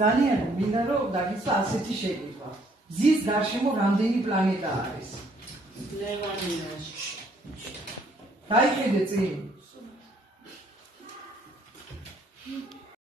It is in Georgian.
ძალიან მინდა რომ დაგიცვა ასეთი შეკითხვა. ზის გარშემო რამდენი პლანეტა არის? ლევანია. დაიხედე წინ.